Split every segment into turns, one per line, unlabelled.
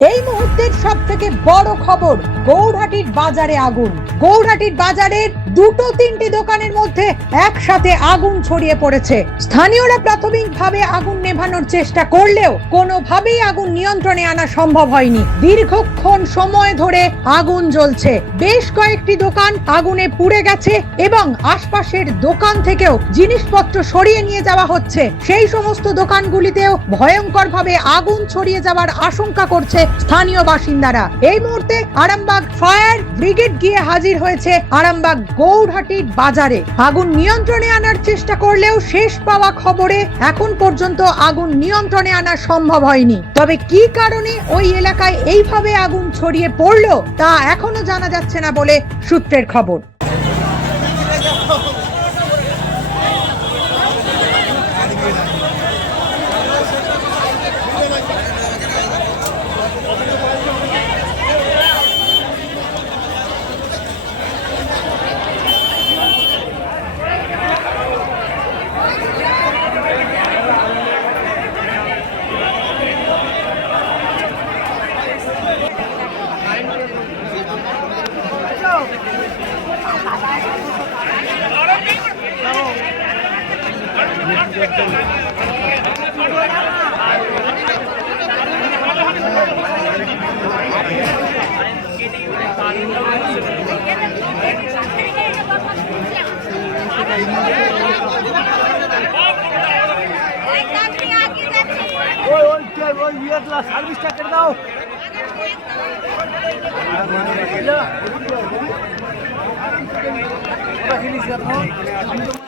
এই মুহূর্তের সব থেকে বড় খবর গৌরহাটির বাজারে আগুন। গৌরহাটির বাজারের দুটো তিনটি দোকানের মধ্যে একসাথে আগুন ছড়িয়ে পড়েছে। স্থানীয়রা প্রাথমিকভাবে আগুন নেভানোর চেষ্টা করলেও কোনোভাবেই আগুন নিয়ন্ত্রণে আনা সম্ভব হয়নি। দীর্ঘক্ষণ সময় ধরে আগুন জ্বলছে। বেশ কয়েকটি দোকান আগুনে পুড়ে গেছে এবং আশপাশের দোকান থেকেও জিনিসপত্র সরিয়ে নিয়ে যাওয়া হচ্ছে। সেই সমস্ত দোকানগুলিতেও ভয়ঙ্করভাবে আগুন ছড়িয়ে যাওয়ার আশঙ্কা করছে স্থানীয় বাসিন্দারা। এই মুহূর্তে আরামবাগ ফায়ার ব্রিগেড গিয়ে হাজির হয়েছে আরামবাগ গৌরহাটির বাজারে আগুন নিয়ন্ত্রণে আনার চেষ্টা করলেও শেষ পাওয়া খবরে এখন পর্যন্ত আগুন নিয়ন্ত্রণে আনা সম্ভব হয়নি। তবে কি কারণে ওই এলাকায় এইভাবে আগুন ছড়িয়ে পড়ল তা এখনও জানা যাচ্ছে না বলে সূত্রের খবর
ওই ওই কে- ওই ইয়েগুলা সার্ভিসটা করে দাও আর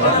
ঘুমোয়